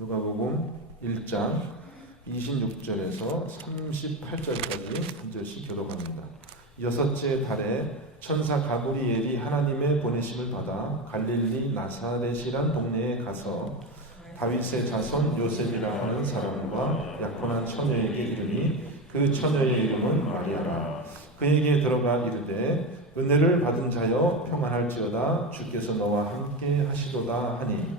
누가복음 1장 26절에서 38절까지 한 절씩 교독합니다. 여섯째 달에 천사 가브리엘이 하나님의 보내심을 받아 갈릴리 나사렛이란 동네에 가서 다윗의 자손 요셉이라 하는 사람과 약혼한 처녀에게 이르니 그 처녀의 이름은 마리아라. 그에게 들어가 이르되 은혜를 받은 자여 평안할지어다 주께서 너와 함께 하시도다 하니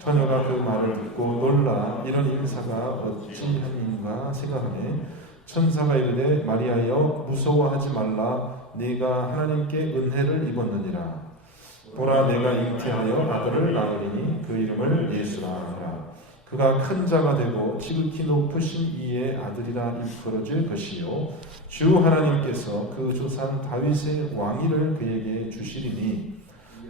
처녀가 그 말을 듣고 놀라 이런 인사가 어찌함인가 생각하매 천사가 이르되 마리아여 무서워하지 말라 네가 하나님께 은혜를 입었느니라. 보라 내가 잉태하여 아들을 낳으리니 그 이름을 예수라 하라. 그가 큰 자가 되고 지극히 높으신 이의 아들이라 일컬어질 것이요 주 하나님께서 그 조상 다윗의 왕위를 그에게 주시리니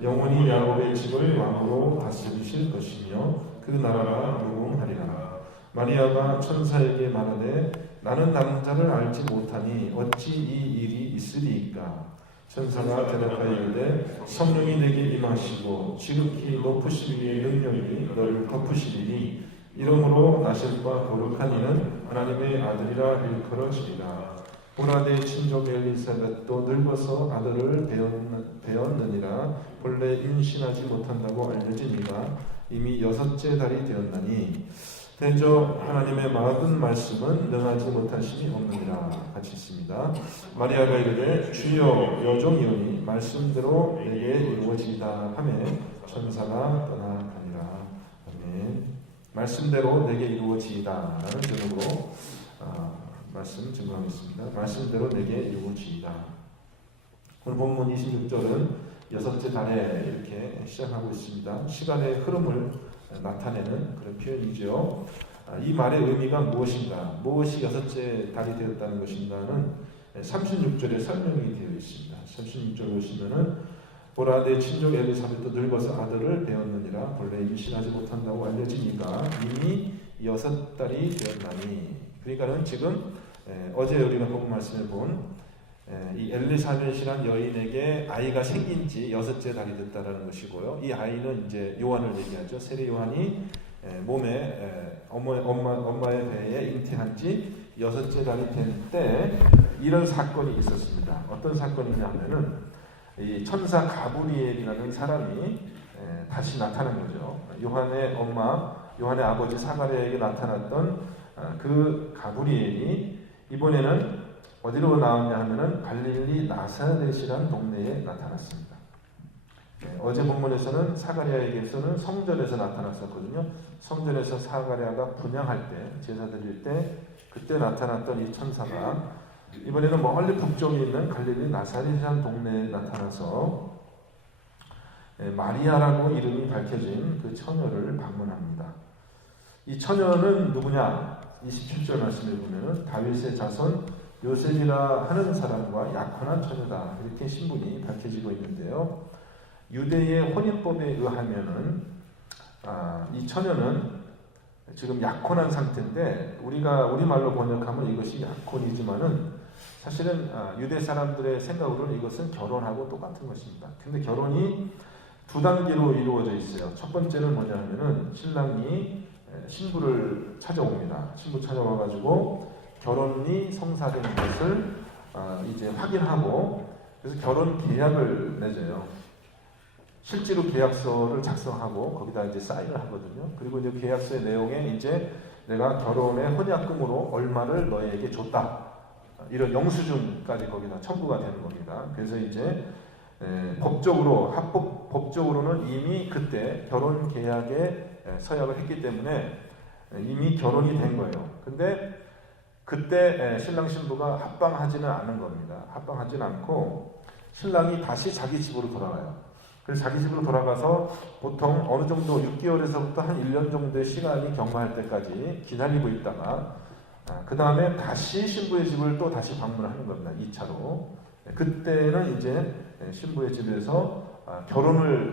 영원히 야곱의 집을 왕으로 다스리실 것이며 그 나라가 무궁하리라. 마리아가 천사에게 말하되 나는 남자를 알지 못하니 어찌 이 일이 있으리이까. 천사가 대답하여 이르되 성령이 내게 임하시고 지극히 높으신 이의 능력이 너를 덮으시리니 이러므로 나실 바 거룩한 이는 하나님의 아들이라 일컬어지리라. 보라 내 친족 엘리사벳도 늙어서 아들을 배었느니라. 본래 임신하지 못한다고 알려진 이가 이미 여섯째 달이 되었나니 대저 하나님의 모든 말씀은 능하지 못하심이 없느니라. 같이 있습니다. 마리아가 이르되 주여 여종이오니 말씀대로 내게 이루어지이다 하매 천사가 떠나가니라. 아멘. 말씀대로 내게 이루어지이다 라는 제목으로 말씀 증거하겠습니다. 말씀대로 내게 이루어지이다. 오늘 본문 26절은 여섯째 달에 이렇게 시작하고 있습니다. 시간의 흐름을 나타내는 그런 표현이죠. 이 말의 의미가 무엇인가, 무엇이 여섯째 달이 되었다는 것인가는 36절에 설명이 되어 있습니다. 36절 보시면은 보라 내 친족 엘리사벳도 늙어서 아들을 배었느니라. 본래 임신하지 못한다고 알려지니까 이미 6달이 되었나니. 그러니까는 지금 어제 우리가 본 말씀을 본 이 엘리사벳이란 여인에게 아이가 생긴 지 6째 달이 됐다라는 것이고요. 이 아이는 이제 요한을 얘기하죠. 세례 요한이 몸에 엄마의 배에 잉태한 지 6째 달이 된 때 이런 사건이 있었습니다. 어떤 사건이냐 하면은 이 천사 가브리엘이라는 사람이 다시 나타난 거죠. 요한의 엄마, 요한의 아버지 사가랴에게 나타났던 그 가브리엘이 이번에는 어디로 나왔냐 하면은 갈릴리 나사렛이라는 동네에 나타났습니다. 어제 본문에서는 사가랴에게서는 성전에서 나타났었거든요. 성전에서 사가랴가 분향할 때, 제사 드릴 때 그때 나타났던 이 천사가 이번에는 멀리 북쪽에 있는 갈릴리 나사렛이라는 동네에 나타나서 마리아라고 이름이 밝혀진 그 처녀를 방문합니다. 이 처녀는 누구냐? 27절 말씀에 보면은 다윗의 자손 요셉이라 하는 사람과 약혼한 처녀다. 이렇게 신분이 밝혀지고 있는데요. 유대의 혼인법에 의하면은 이 처녀는 지금 약혼한 상태인데 우리말로 번역하면 이것이 약혼이지만은 사실은 유대 사람들의 생각으로는 이것은 결혼하고 똑같은 것입니다. 근데 결혼이 두 단계로 이루어져 있어요. 첫 번째는 뭐냐 하면은 신랑이 신부를 찾아옵니다. 신부 찾아와가지고 결혼이 성사된 것을 이제 확인하고 그래서 결혼 계약을 맺어요. 실제로 계약서를 작성하고 거기다 이제 사인을 하거든요. 그리고 이제 계약서의 내용에 이제 내가 결혼의 혼약금으로 얼마를 너에게 줬다. 이런 영수증까지 거기다 첨부가 되는 겁니다. 그래서 이제 법적으로는 이미 그때 결혼 계약에 서약을 했기 때문에 이미 결혼이 된 거예요. 근데 그때 신랑 신부가 합방하지는 않은 겁니다. 합방하지는 않고 신랑이 다시 자기 집으로 돌아가요. 그래서 자기 집으로 돌아가서 보통 어느 정도 6개월에서부터 한 1년 정도의 시간이 경과할 때까지 기다리고 있다가 그 다음에 다시 신부의 집을 또 다시 방문하는 겁니다. 2차로. 그때는 이제 신부의 집에서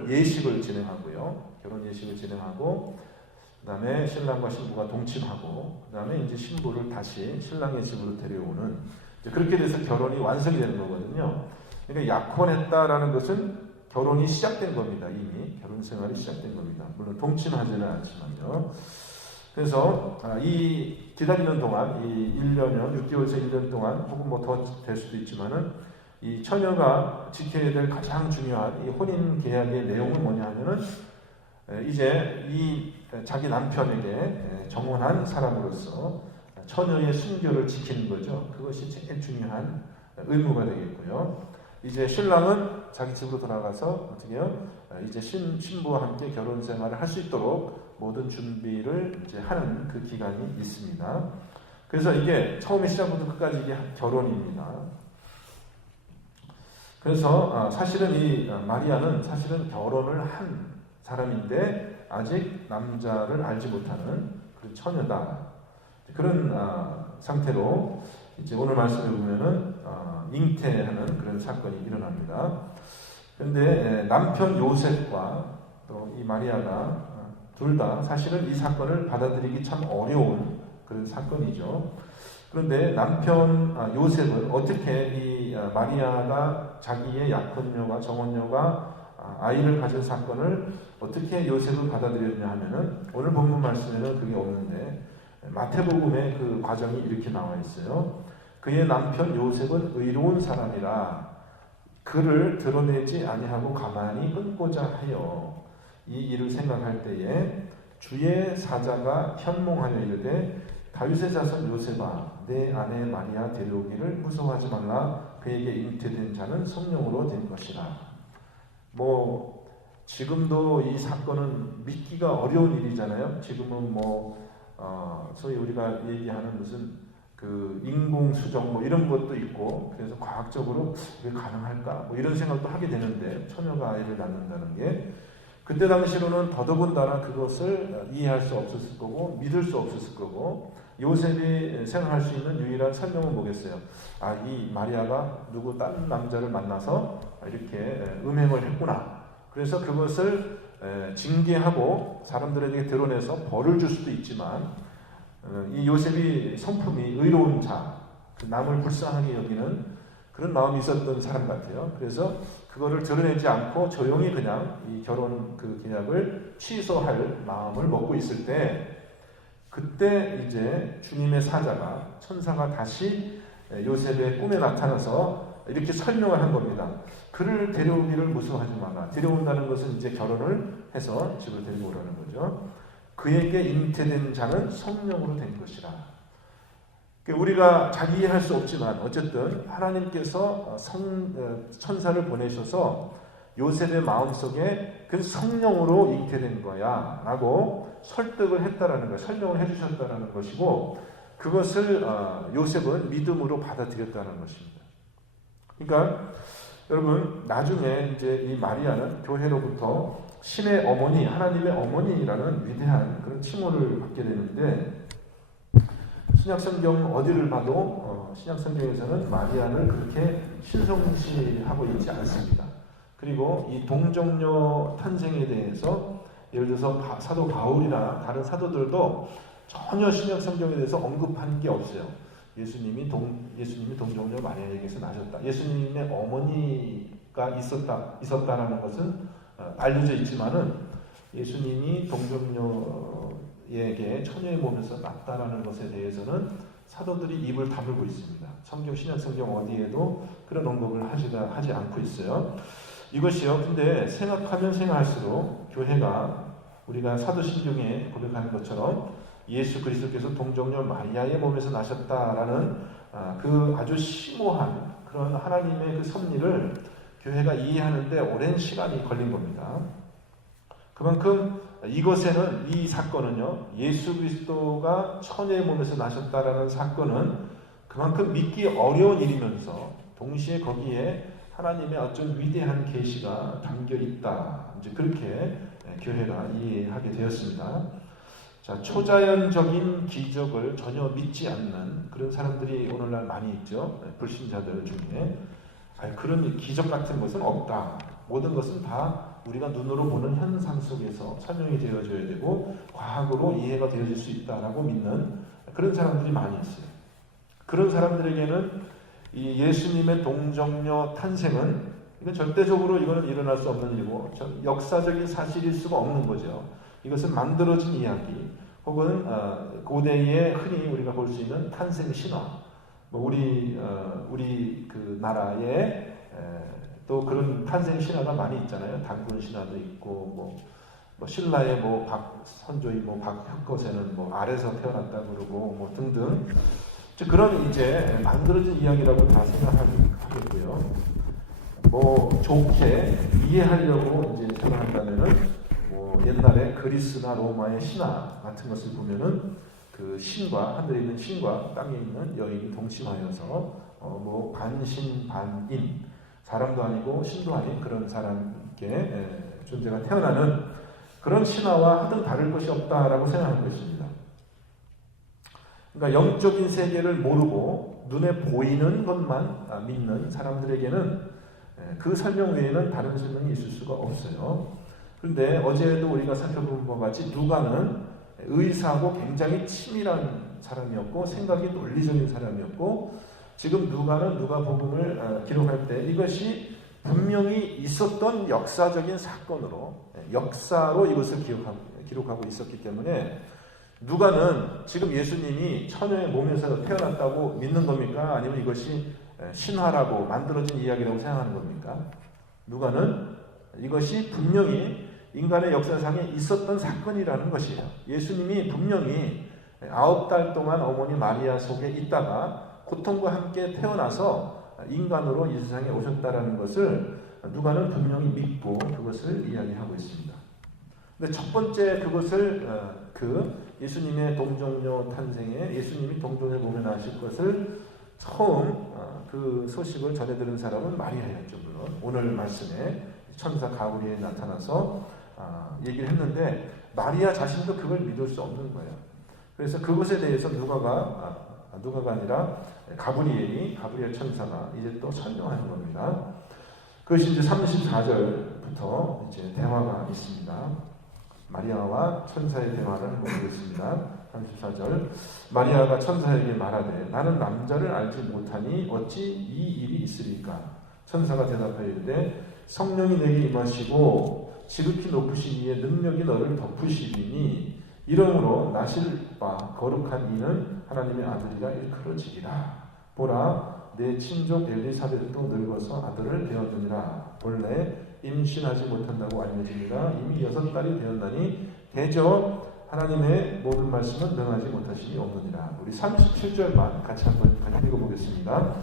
예식을 진행하고요. 결혼 예식을 진행하고 그 다음에 신랑과 신부가 동침하고 그 다음에 이제 신부를 다시 신랑의 집으로 데려오는 그렇게 돼서 결혼이 완성이 되는 거거든요. 그러니까 약혼했다라는 것은 결혼이 시작된 겁니다. 이미 결혼 생활이 시작된 겁니다. 물론 동침하지는 않지만요. 그래서 이 기다리는 동안 이 1년여 6개월에서 1년 동안 혹은 뭐 더 될 수도 있지만은 이 처녀가 지켜야 될 가장 중요한 이 혼인 계약의 내용은 뭐냐 하면은 이제 이 자기 남편에게 정혼한 사람으로서 처녀의 순교를 지키는 거죠. 그것이 제일 중요한 의무가 되겠고요. 이제 신랑은 자기 집으로 돌아가서 어떻게요? 이제 신부와 함께 결혼 생활을 할 수 있도록 모든 준비를 이제 하는 그 기간이 있습니다. 그래서 이게 처음에 시작부터 끝까지 이게 결혼입니다. 그래서 사실은 이 마리아는 사실은 결혼을 한 사람인데 아직 남자를 알지 못하는 그런 처녀다. 그런 상태로 이제 오늘 말씀을 보면은 잉태하는 그런 사건이 일어납니다. 그런데 남편 요셉과 또 이 마리아가 둘 다 사실은 이 사건을 받아들이기 참 어려운 그런 사건이죠. 그런데 남편 요셉은 어떻게 이 마리아가 자기의 약혼녀가 정혼녀가 아이를 가진 사건을 어떻게 요셉은 받아들였냐 하면은 오늘 본문 말씀에는 그게 없는데 마태복음에 그 과정이 이렇게 나와 있어요. 그의 남편 요셉은 의로운 사람이라 그를 드러내지 아니하고 가만히 끊고자 하여 이 일을 생각할 때에 주의 사자가 현몽하여 이르되 다윗의 자손 요셉아 내 아내 마리아 데려오기를 무서워하지 말라 그에게 잉태된 자는 성령으로 된 것이라. 뭐 지금도 이 사건은 믿기가 어려운 일이잖아요. 지금은 소위 우리가 얘기하는 무슨 그 인공수정 뭐 이런 것도 있고 그래서 과학적으로 왜 가능할까 뭐 이런 생각도 하게 되는데 처녀가 아이를 낳는다는 게 그때 당시로는 더더군다나 그것을 이해할 수 없었을 거고 믿을 수 없었을 거고 요셉이 생각할 수 있는 유일한 설명은 뭐겠어요? 이 마리아가 누구 다른 남자를 만나서 이렇게 음행을 했구나. 그래서 그것을 징계하고 사람들에게 드러내서 벌을 줄 수도 있지만 이 요셉이 성품이 의로운 자, 남을 불쌍하게 여기는 그런 마음이 있었던 사람 같아요. 그래서 그거를 드러내지 않고 조용히 그냥 이 결혼 그 계약을 취소할 마음을 먹고 있을 때 그때 이제 주님의 사자가 천사가 다시 요셉의 꿈에 나타나서 이렇게 설명을 한 겁니다. 그를 데려오기를 무서워하지 마라. 데려온다는 것은 이제 결혼을 해서 집을 데리고 오라는 거죠. 그에게 잉태된 자는 성령으로 된 것이라. 우리가 잘 이해할 수 없지만 어쨌든 하나님께서 천사를 보내셔서 요셉의 마음속에 그 성령으로 잉태된 거야 라고 설득을 했다라는 거, 설명을 해주셨다라는 것이고 그것을 요셉은 믿음으로 받아들였다는 것입니다. 그러니까 여러분 나중에 이제 이 마리아는 교회로부터 신의 어머니, 하나님의 어머니라는 위대한 그런 칭호를 받게 되는데 신약성경 어디를 봐도 신약성경에서는 마리아를 그렇게 신성시하고 있지 않습니다. 그리고 이 동정녀 탄생에 대해서 예를 들어서 사도 바울이나 다른 사도들도 전혀 신약성경에 대해서 언급한 게 없어요. 예수님이 동정녀 마리아에게서 나셨다. 예수님의 어머니가 있었다라는 것은 알려져 있지만은 예수님이 동정녀에게 처녀의 몸에서 났다라는 것에 대해서는 사도들이 입을 다물고 있습니다. 신약성경 어디에도 그런 언급을 하지 않고 있어요. 이것이요. 근데 생각하면 생각할수록 교회가 우리가 사도신경에 고백하는 것처럼 예수 그리스도께서 동정녀 마리아의 몸에서 나셨다라는 그 아주 심오한 그런 하나님의 그 섭리를 교회가 이해하는데 오랜 시간이 걸린 겁니다. 그만큼 이것에는 이 사건은요, 예수 그리스도가 처녀의 몸에서 나셨다라는 사건은 그만큼 믿기 어려운 일이면서 동시에 거기에 하나님의 어떤 위대한 계시가 담겨 있다. 이제 그렇게 교회가 이해하게 되었습니다. 자, 초자연적인 기적을 전혀 믿지 않는 그런 사람들이 오늘날 많이 있죠. 불신자들 중에. 그런 기적 같은 것은 없다. 모든 것은 다 우리가 눈으로 보는 현상 속에서 설명이 되어져야 되고 과학으로 이해가 되어질 수 있다라고 믿는 그런 사람들이 많이 있어요. 그런 사람들에게는 이 예수님의 동정녀 탄생은 이건 절대적으로 이거는 일어날 수 없는 일이고 역사적인 사실일 수가 없는 거죠. 이것은 만들어진 이야기 혹은 고대에 흔히 우리가 볼 수 있는 탄생 신화, 우리 그 나라에 또 그런 탄생 신화가 많이 있잖아요. 단군 신화도 있고 신라의 선조의 박혁거세는 아래서 태어났다 그러고 등등. 그런 이제 만들어진 이야기라고 다 생각하겠고요. 좋게 이해하려고 이제 생각한다면은 옛날에 그리스나 로마의 신화 같은 것을 보면은 그 신과 하늘에 있는 신과 땅에 있는 여인이 동침하여서 반신 반인, 사람도 아니고 신도 아닌 그런 사람께 존재가 태어나는 그런 신화와 하등 다를 것이 없다라고 생각할 것입니다. 그러니까 영적인 세계를 모르고 눈에 보이는 것만 믿는 사람들에게는 그 설명 외에는 다른 설명이 있을 수가 없어요. 그런데 어제도 우리가 살펴본 바와 같이 누가는 의사고 굉장히 치밀한 사람이었고 생각이 논리적인 사람이었고, 지금 누가는 누가복음을 기록할 때 이것이 분명히 있었던 역사적인 사건으로, 역사로 이것을 기록하고 있었기 때문에 누가는 지금 예수님이 처녀의 몸에서 태어났다고 믿는 겁니까? 아니면 이것이 신화라고 만들어진 이야기라고 생각하는 겁니까? 누가는 이것이 분명히 인간의 역사상에 있었던 사건이라는 것이에요. 예수님이 분명히 9달 동안 어머니 마리아 속에 있다가 고통과 함께 태어나서 인간으로 이 세상에 오셨다라는 것을 누가는 분명히 믿고 그것을 이야기하고 있습니다. 근데 첫 번째 그것을 예수님의 동정녀 탄생에 예수님이 동정녀 몸에 나실 것을 처음 그 소식을 전해들은 사람은 마리아였죠. 물론 오늘 말씀에 천사 가브리엘이 나타나서 얘기를 했는데 마리아 자신도 그걸 믿을 수 없는 거예요. 그래서 그것에 대해서 누가가 아니라 가브리엘 천사가 이제 또 설명하는 겁니다. 그것이 이제 34절부터 이제 대화가 있습니다. 마리아와 천사의 대화를 한번 보겠습니다. 34절. 마리아가 천사에게 말하되 나는 남자를 알지 못하니 어찌 이 일이 있으리까? 천사가 대답하여 이르되 성령이 내게 임하시고 지극히 높으신 이의 능력이 너를 덮으시리니 이러므로 나실 바 거룩한 이는 하나님의 아들이라 일컬어지리라. 보라 내 친족 엘리사벳도 늙어서 아들을 배었느니라. 본래 임신하지 못한다고 알려지니라. 이미 6달이 되었나니 대저 하나님의 모든 말씀은 능하지 못하심이 없느니라. 우리 37절만 같이 한번 읽어보겠습니다.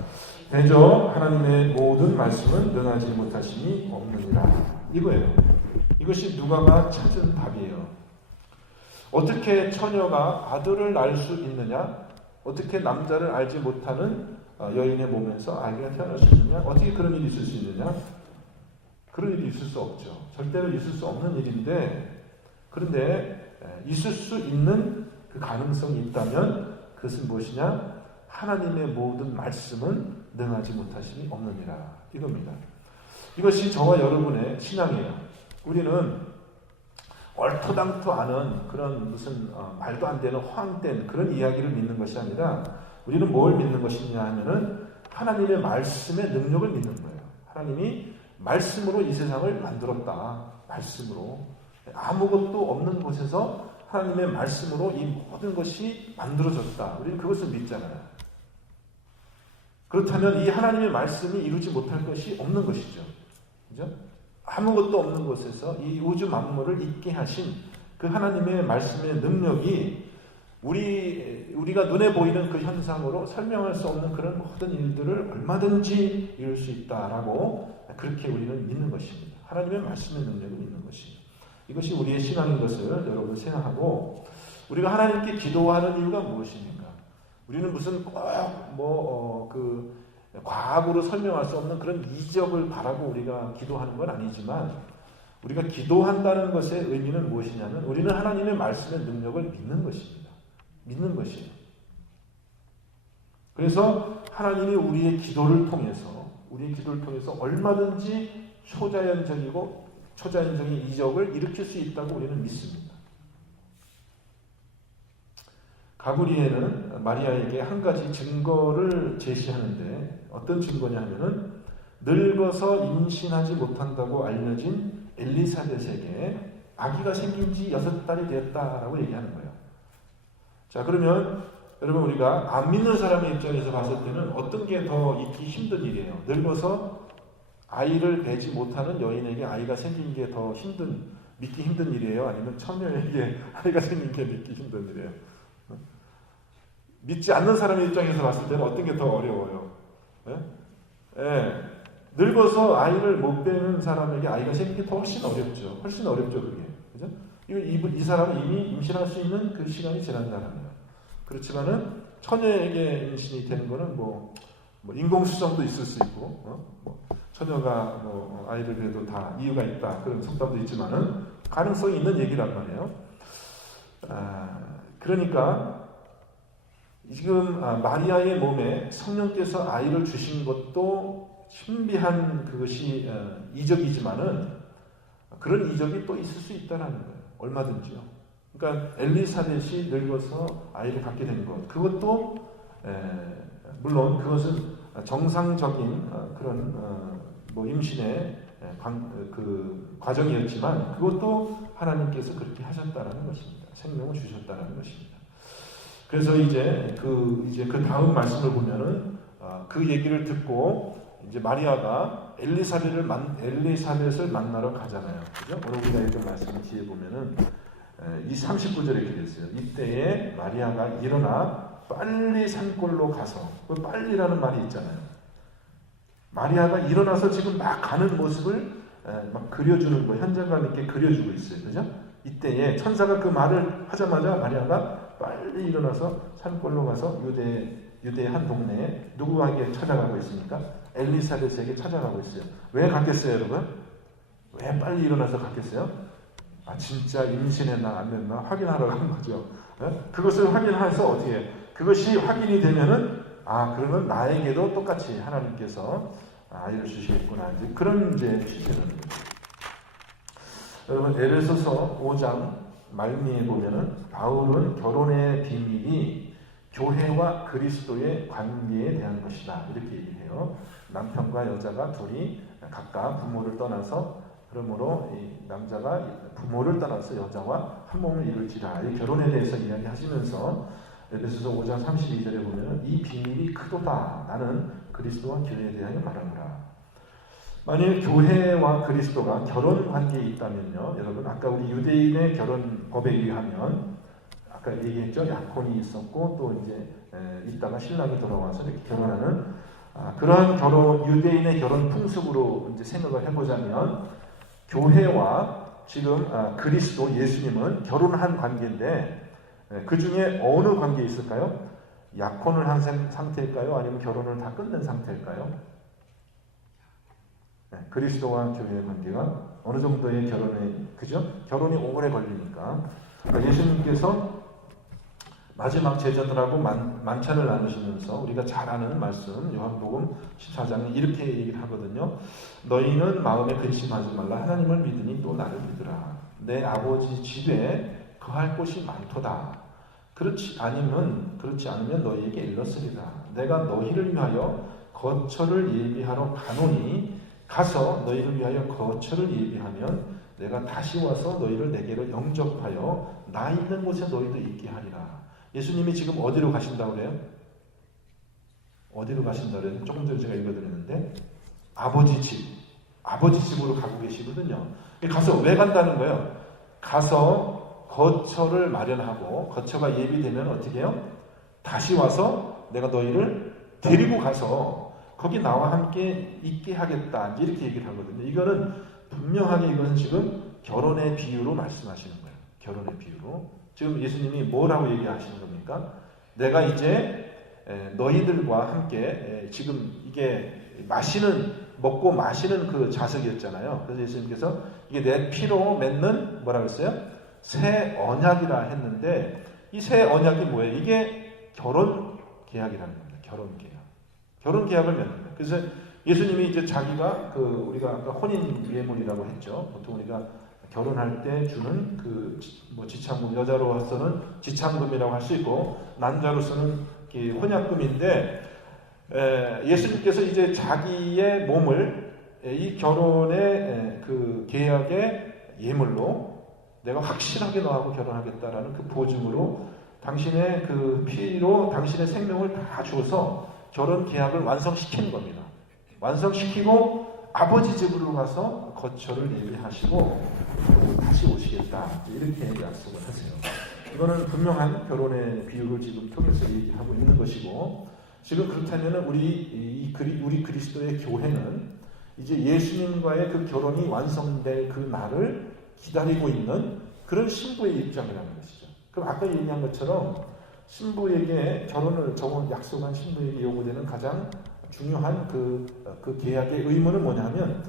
대저 하나님의 모든 말씀은 능하지 못하심이 없느니라. 이거예요. 이것이 누가가 찾은 답이에요. 어떻게 처녀가 아들을 낳을 수 있느냐? 어떻게 남자를 알지 못하는 여인의 몸에서 아기가 태어날 수 있느냐? 어떻게 그런 일이 있을 수 있느냐? 그런 일이 있을 수 없죠. 절대로 있을 수 없는 일인데, 그런데 있을 수 있는 그 가능성이 있다면 그것은 무엇이냐? 하나님의 모든 말씀은 능하지 못하심이 없느니라. 이겁니다. 이것이 저와 여러분의 신앙이에요. 우리는 얼토당토 않은 그런 무슨 말도 안 되는 허황된 그런 이야기를 믿는 것이 아니라 우리는 뭘 믿는 것이냐 하면은 하나님의 말씀의 능력을 믿는 거예요. 하나님이 말씀으로 이 세상을 만들었다. 말씀으로. 아무것도 없는 곳에서 하나님의 말씀으로 이 모든 것이 만들어졌다. 우리는 그것을 믿잖아요. 그렇다면 이 하나님의 말씀이 이루지 못할 것이 없는 것이죠. 그죠? 아무것도 없는 곳에서 이 우주 만물을 있게 하신 그 하나님의 말씀의 능력이 우리가 눈에 보이는 그 현상으로 설명할 수 없는 그런 모든 일들을 얼마든지 이룰 수 있다라고 그렇게 우리는 믿는 것입니다. 하나님의 말씀의 능력을 믿는 것입니다. 이것이 우리의 신앙인 것을 여러분 생각하고, 우리가 하나님께 기도하는 이유가 무엇입니까? 우리는 무슨 과학으로 설명할 수 없는 그런 이적을 바라고 우리가 기도하는 건 아니지만, 우리가 기도한다는 것의 의미는 무엇이냐면 우리는 하나님의 말씀의 능력을 믿는 것입니다. 믿는 것이에요. 그래서 하나님이 우리의 기도를 통해서 얼마든지 초자연적인 이적을 일으킬 수 있다고 우리는 믿습니다. 가브리엘은 마리아에게 한 가지 증거를 제시하는데, 어떤 증거냐 하면은 늙어서 임신하지 못한다고 알려진 엘리사벳에게 아기가 생긴 지 6달이 되었다라고 얘기하는 거예요. 자, 그러면 여러분 우리가 안 믿는 사람의 입장에서 봤을 때는 어떤 게 더 있기 힘든 일이에요? 늙어서 아이를 뵈지 못하는 여인에게 아이가 생긴 게 더 믿기 힘든 일이에요? 아니면 처녀에게 아이가 생긴 게 믿기 힘든 일이에요? 믿지 않는 사람의 입장에서 봤을 때는 어떤 게 더 어려워요? 예? 예. 늙어서 아이를 못 뵈는 사람에게 아이가 생긴 게 더 훨씬 어렵죠. 훨씬 어렵죠, 그게. 그죠? 이 사람은 이미 임신할 수 있는 그 시간이 지난 사람이에요. 그렇지만은 처녀에게 임신이 되는 거는 뭐 인공수정도 있을 수 있고, 처녀가 아이를 뵈도 다 이유가 있다. 그런 속담도 있지만은 가능성이 있는 얘기란 말이에요. 그러니까 지금 마리아의 몸에 성령께서 아이를 주신 것도 신비한 그것이 이적이지만은 그런 이적이 또 있을 수 있다는 거예요. 얼마든지요. 그러니까 엘리사벳이 늙어서 아이를 갖게 된 것, 그것도 물론 그것은 정상적인 그런 임신의 그 과정이었지만 그것도 하나님께서 그렇게 하셨다라는 것입니다. 생명을 주셨다는 것입니다. 그래서 이제 그 다음 말씀을 보면은 그 얘기를 듣고 이제 마리아가 엘리사벳을 만나러 가잖아요. 그죠? 오늘 우리가 읽은 말씀 뒤에 보면은 이 39절에 이렇게 됐어요. 이때에 마리아가 일어나 빨리 산골로 가서, 그 빨리라는 말이 있잖아요. 마리아가 일어나서 지금 막 가는 모습을 막 그려주는 거, 현장감 있게 그려주고 있어요. 그죠? 이때에 천사가 그 말을 하자마자 마리아가 빨리 일어나서 산골로 가서 유대 한 동네에 누구에게 찾아가고 있습니까? 엘리사벳에게 찾아가고 있어요. 왜 갔겠어요, 여러분? 왜 빨리 일어나서 갔겠어요? 진짜 임신했나 안 됐나 확인하러 간 거죠. 그것을 확인해서 어떻게 해요? 그것이 확인이 되면은 그러면 나에게도 똑같이 하나님께서 아이를 주시겠구나. 이제 그런 시제는 여러분 에베소서 5장 말미에 보면은 바울은 결혼의 비밀이 교회와 그리스도의 관계에 대한 것이다 이렇게 얘기해요. 남편과 여자가 둘이 각각 부모를 떠나서 그러므로 이 남자가 부모를 떠나서 여자와 한 몸을 이룰지라. 이 결혼에 대해서 이야기하시면서 에베소서 5장 32절에 보면 이 비밀이 크도다. 나는 그리스도와 교회에 대하여 말하노라. 만일 교회와 그리스도가 결혼 관계에 있다면요, 여러분 아까 우리 유대인의 결혼법에 의하면 아까 얘기했죠. 약혼이 있었고 또 이제 있다가 신랑이 돌아와서 이렇게 결혼하는 그런 유대인의 결혼 풍습으로 이제 생각을 해보자면. 교회와 지금 그리스도 예수님은 결혼한 관계인데 그 중에 어느 관계에 있을까요? 약혼을 한 상태일까요? 아니면 결혼을 다 끝낸 상태일까요? 그리스도와 교회의 관계가 어느 정도의 그죠? 결혼이 오래 걸리니까 예수님께서 마지막 제자들하고 만찬을 나누시면서 우리가 잘 아는 말씀 요한복음 14장에 이렇게 얘기를 하거든요. 너희는 마음에 근심하지 말라. 하나님을 믿으니 또 나를 믿으라. 내 아버지 집에 거할 곳이 많도다. 그렇지 않으면 너희에게 일렀으리라. 내가 너희를 위하여 거처를 예비하러 가노니 가서 너희를 위하여 거처를 예비하면 내가 다시 와서 너희를 내게로 영접하여 나 있는 곳에 너희도 있게 하리라. 예수님이 지금 어디로 가신다고 그래요? 어디로 가신다고 그래요? 조금 전에 제가 읽어드렸는데 아버지 집으로 가고 계시거든요. 가서 왜 간다는 거예요? 가서 거처를 마련하고 거처가 예비되면 어떻게 해요? 다시 와서 내가 너희를 데리고 가서 거기 나와 함께 있게 하겠다. 이렇게 얘기를 하거든요. 이거는 분명하게 이것은 지금 결혼의 비유로 말씀하시는 거예요. 결혼의 비유로. 지금 예수님이 뭐라고 얘기하시는 겁니까? 내가 이제 너희들과 함께 지금 이게 먹고 마시는 그 자석이었잖아요. 그래서 예수님께서 이게 내 피로 맺는 뭐라고 했어요? 새 언약이라 했는데 이 새 언약이 뭐예요? 이게 결혼 계약이라는 겁니다. 결혼 계약을 맺는 거예요. 그래서 예수님이 이제 자기가 우리가 아까 혼인 예물이라고 했죠. 보통 우리가 결혼할 때 주는 지참금, 여자로서는 지참금이라고 할 수 있고 남자로서는 혼약금인데 예수님께서 이제 자기의 몸을 이 결혼의 그 계약의 예물로 내가 확실하게 너하고 결혼하겠다라는 그 보증으로 당신의 그 피로 당신의 생명을 다 주어서 결혼 계약을 완성시키는 겁니다. 완성시키고 아버지 집으로 가서 거처를 예비하시고 다시 오시겠다, 이렇게 약속을 하세요. 이거는 분명한 결혼의 비유를 지금 통해서 얘기하고 있는 것이고, 지금 그렇다면 우리 그리스도의 교회는 이제 예수님과의 그 결혼이 완성될 그 날을 기다리고 있는 그런 신부의 입장이라는 것이죠. 그럼 아까 얘기한 것처럼 신부에게 결혼을 약속한 신부에게 요구되는 가장 중요한 그 계약의 의무는 뭐냐면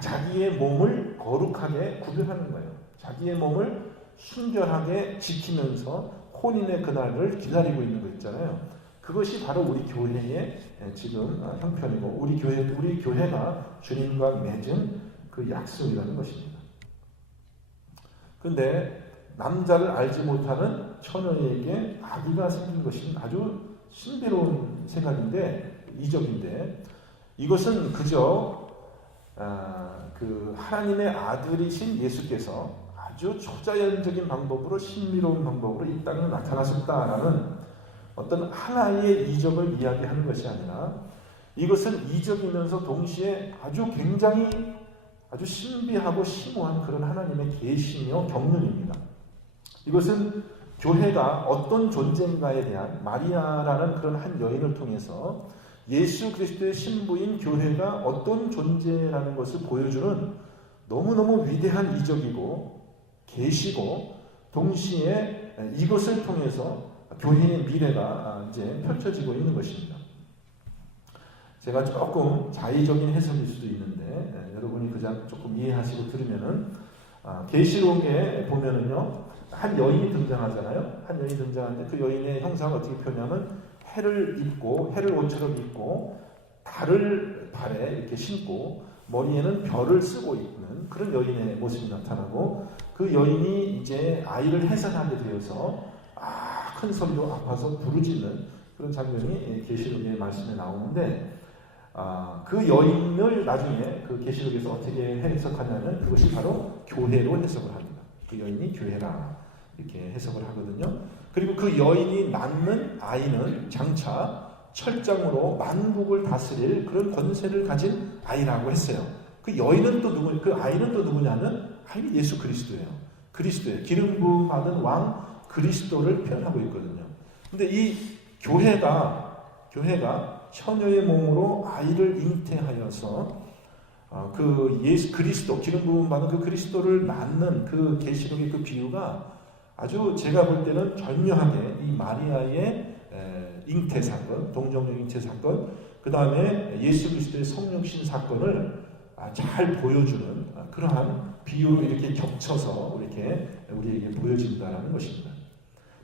자기의 몸을 거룩하게 구별하는 거예요. 자기의 몸을 순결하게 지키면서 혼인의 그날을 기다리고 있는 거 있잖아요. 그것이 바로 우리 교회의 지금 형편이고 우리 교회가 주님과 맺은 그 약속이라는 것입니다. 그런데 남자를 알지 못하는 처녀에게 아기가 생긴 것이 아주 신비로운 생각인데, 이적인데, 이것은 그저 그 하나님의 아들이신 예수께서 아주 초자연적인 방법으로, 신비로운 방법으로 이 땅에 나타나셨다라는 어떤 하나의 이적을 이야기하는 것이 아니라, 이것은 이적이면서 동시에 아주 굉장히 아주 신비하고 심오한 그런 하나님의 계시며 경륜입니다. 이것은 교회가 어떤 존재인가에 대한, 마리아라는 그런 한 여인을 통해서 예수 그리스도의 신부인 교회가 어떤 존재라는 것을 보여주는 너무너무 위대한 이적이고 계시고, 동시에 이것을 통해서 교회의 미래가 이제 펼쳐지고 있는 것입니다. 제가 조금 자의적인 해석일 수도 있는데 여러분이 그냥 조금 이해하시고 들으면은, 계시록에 보면은요, 한 여인이 등장하잖아요. 한 여인이 등장하는데 그 여인의 형상을 어떻게 표현하면 해를 옷처럼 입고 달을 발에 이렇게 신고 머리에는 별을 쓰고 있는 그런 여인의 모습이 나타나고, 그 여인이 이제 아이를 해산하게 되어서 큰 소리로 아파서 부르짖는 그런 장면이 계시록의 말씀에 나오는데, 그 여인을 나중에 그 계시록에서 어떻게 해석하냐면 그것이 바로 교회로 해석을 합니다. 그 여인이 교회라 이렇게 해석을 하거든요. 그리고 그 여인이 낳는 아이는 장차 철장으로 만국을 다스릴 그런 권세를 가진 아이라고 했어요. 그 여인은 또 그 아이는 또 누구냐면 아이 예수 그리스도예요. 그리스도예요. 기름 부음 받은 왕 그리스도를 표현하고 있거든요. 근데 이 교회가 처녀의 몸으로 아이를 잉태하여서 그 예수 그리스도, 기름 부음 받은 그 그리스도를 낳는 그 계시록의 그 비유가 아주 제가 볼 때는 절묘하게 이 마리아의 잉태 사건, 동정녀 잉태 사건, 그 다음에 예수 그리스도의 성육신 사건을 잘 보여주는 그러한 비유로 이렇게 겹쳐서 이렇게 우리에게 보여진다는 것입니다.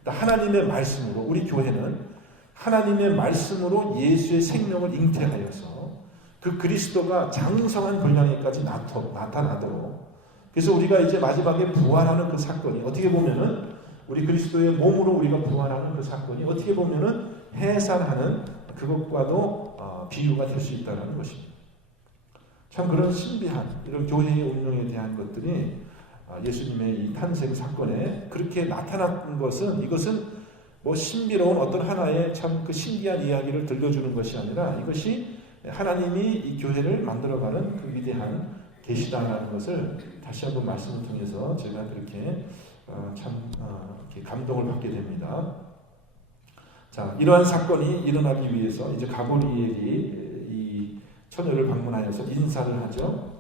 하나님의 말씀으로, 우리 교회는 하나님의 말씀으로 예수의 생명을 잉태하여서 그 그리스도가 장성한 분량에까지 나타나도록, 그래서 우리가 이제 마지막에 부활하는 그 사건이 어떻게 보면은 우리 그리스도의 몸으로 우리가 부활하는 그 사건이 어떻게 보면은 해산하는 그것과도 비유가 될 수 있다는 것입니다. 참 그런 신비한 이런 교회의 운명에 대한 것들이 예수님의 이 탄생 사건에 그렇게 나타난 것은, 이것은 뭐 신비로운 어떤 하나의 참 그 신기한 이야기를 들려주는 것이 아니라 이것이 하나님이 이 교회를 만들어가는 그 위대한 계시다라는 것을 다시 한번 말씀을 통해서 제가 그렇게 이렇게 감동을 받게 됩니다. 자, 이러한 사건이 일어나기 위해서 이제 가브리엘이 이 처녀를 방문하여서 인사를 하죠.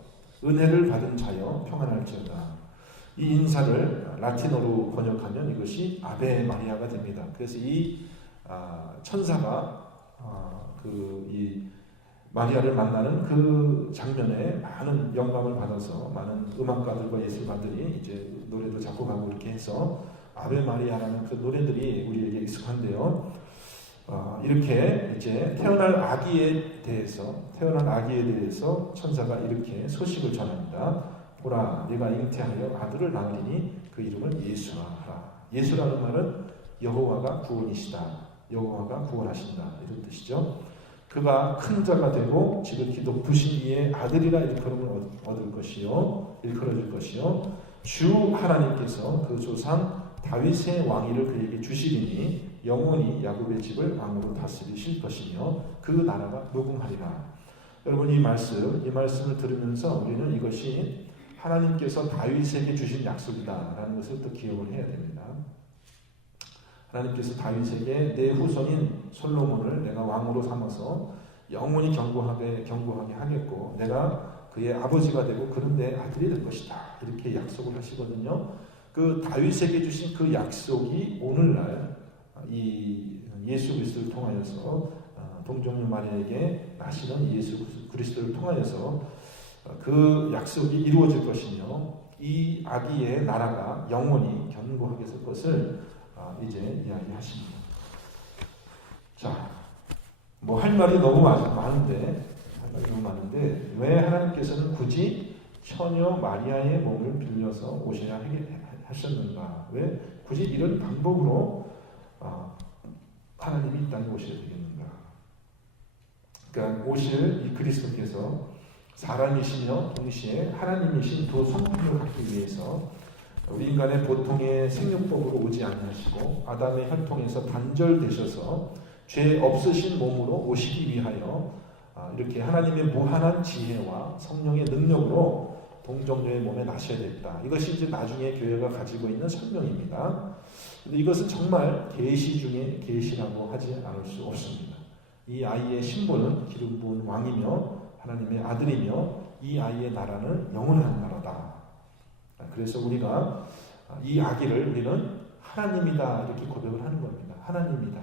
은혜를 받은 자여 평안할지어다. 이 인사를 라틴어로 번역하면 이것이 아베 마리아가 됩니다. 그래서 이 천사가 이 마리아를 만나는 그 장면에 많은 영감을 받아서 많은 음악가들과 예술가들이 이제 노래도 작곡하고 이렇게 해서 아베 마리아라는 그 노래들이 우리에게 익숙한데요. 이렇게 이제 태어날 아기에 대해서 천사가 이렇게 소식을 전합니다. 보라, 네가 잉태하여 아들을 낳으리니 그 이름을 예수라 하라. 예수라는 말은 여호와가 구원이시다, 여호와가 구원하신다, 이런 뜻이죠. 그가 큰 자가 되고 지극히 높으신 이의 아들이라 일컬음을 얻을 것이요, 일컬어질 것이요, 주 하나님께서 그 조상 다윗의 왕위를 그에게 주시리니 영원히 야곱의 집을 왕으로 다스리실 것이며 그 나라가 무궁하리라. 여러분 이 말씀을 들으면서 우리는 이것이 하나님께서 다윗에게 주신 약속이다라는 것을 또 기억을 해야 됩니다. 하나님께서 다윗에게 내 후손인 솔로몬을 내가 왕으로 삼아서 영원히 견고하게 하겠고 내가 그의 아버지가 되고 그는 내 아들이 될 것이다. 이렇게 약속을 하시거든요. 그 다윗에게 주신 그 약속이 오늘날 이 예수 그리스도를 통하여서 동정녀 마리아에게 나시는 예수 그리스도를 통하여서 그 약속이 이루어질 것이며 이 아기의 나라가 영원히 견고하게 설 것을 이제 이야기하십니다. 자, 뭐 할 말이 너무 많은데 왜 하나님께서는 굳이 처녀 마리아의 몸을 빌려서 오셔야 하셨는가? 왜 굳이 이런 방법으로 하나님이 이 땅에 오셔야 되겠는가? 그러니까 오실 이 그리스도께서 사람이시며 동시에 하나님이신 두 성품을 갖기 위해서 우리 인간의 보통의 생육법으로 오지 아니하시고 아담의 혈통에서 단절되셔서 죄 없으신 몸으로 오시기 위하여 이렇게 하나님의 무한한 지혜와 성령의 능력으로 동정녀의 몸에 나셔야 됐다. 이것이 이제 나중에 교회가 가지고 있는 설명입니다. 근데 이것은 정말 계시 중에 계시라고 하지 않을 수 없습니다. 이 아이의 신분은 기름 부은 왕이며 하나님의 아들이며 이 아이의 나라는 영원한 나라다. 그래서 우리가 이 아기를 우리는 하나님이다 이렇게 고백을 하는 겁니다. 하나님이다.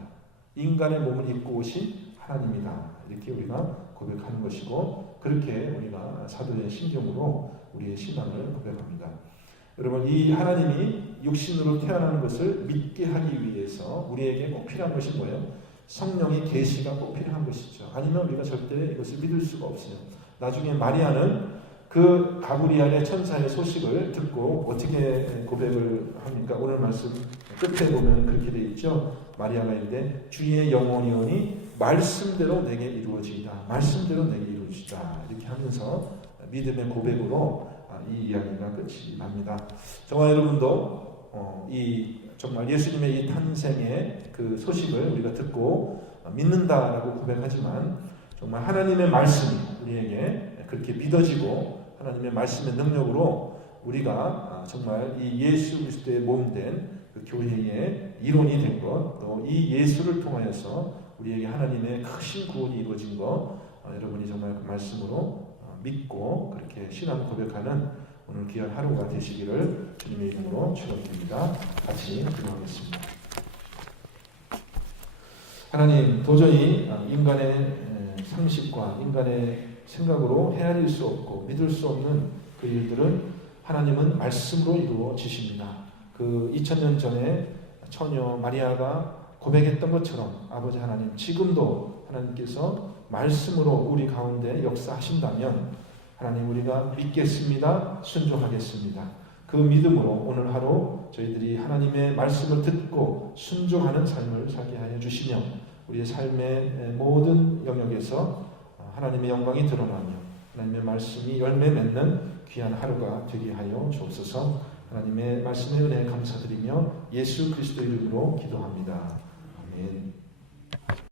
인간의 몸을 입고 오신 하나님이다. 이렇게 우리가 고백하는 것이고 그렇게 우리가 사도의 신경으로 우리의 신앙을 고백합니다. 여러분 이 하나님이 육신으로 태어나는 것을 믿게 하기 위해서 우리에게 꼭 필요한 것이 뭐예요? 성령의 계시가 꼭 필요한 것이죠. 아니면 우리가 절대 이것을 믿을 수가 없어요. 나중에 마리아는 그 가브리엘의 천사의 소식을 듣고 어떻게 고백을 합니까? 오늘 말씀 끝에 보면 그렇게 되어 있죠. 마리아가 이르되 주의 영혼이오니 말씀대로 내게 이루어지이다. 말씀대로 내게 이루어지다. 이렇게 하면서 믿음의 고백으로 이 이야기가 끝이 납니다. 저와 여러분도 정말 예수님의 이 탄생의 그 소식을 우리가 듣고 믿는다라고 고백하지만 정말 하나님의 말씀이 우리에게 그렇게 믿어지고 하나님의 말씀의 능력으로 우리가 정말 이 예수 그리스도의 몸된 그 교회의 이론이 된 것, 또 이 예수를 통하여서 우리에게 하나님의 크신 구원이 이루어진 것, 여러분이 정말 그 말씀으로 믿고 그렇게 신앙 고백하는 오늘 귀한 하루가 되시기를 주님의 이름으로 축원드립니다. 같이 기도하겠습니다. 하나님, 도저히 인간의 상식과 인간의 생각으로 헤아릴 수 없고 믿을 수 없는 그 일들은 하나님은 말씀으로 이루어지십니다. 그 2000년 전에 처녀 마리아가 고백했던 것처럼 아버지 하나님, 지금도 하나님께서 말씀으로 우리 가운데 역사하신다면 하나님 우리가 믿겠습니다. 순종하겠습니다. 그 믿음으로 오늘 하루 저희들이 하나님의 말씀을 듣고 순종하는 삶을 살게 하여 주시며 우리의 삶의 모든 영역에서 하나님의 영광이 드러나며 하나님의 말씀이 열매 맺는 귀한 하루가 되게 하여 주옵소서. 하나님의 말씀의 은혜에 감사드리며 예수 그리스도 이름으로 기도합니다. 아멘.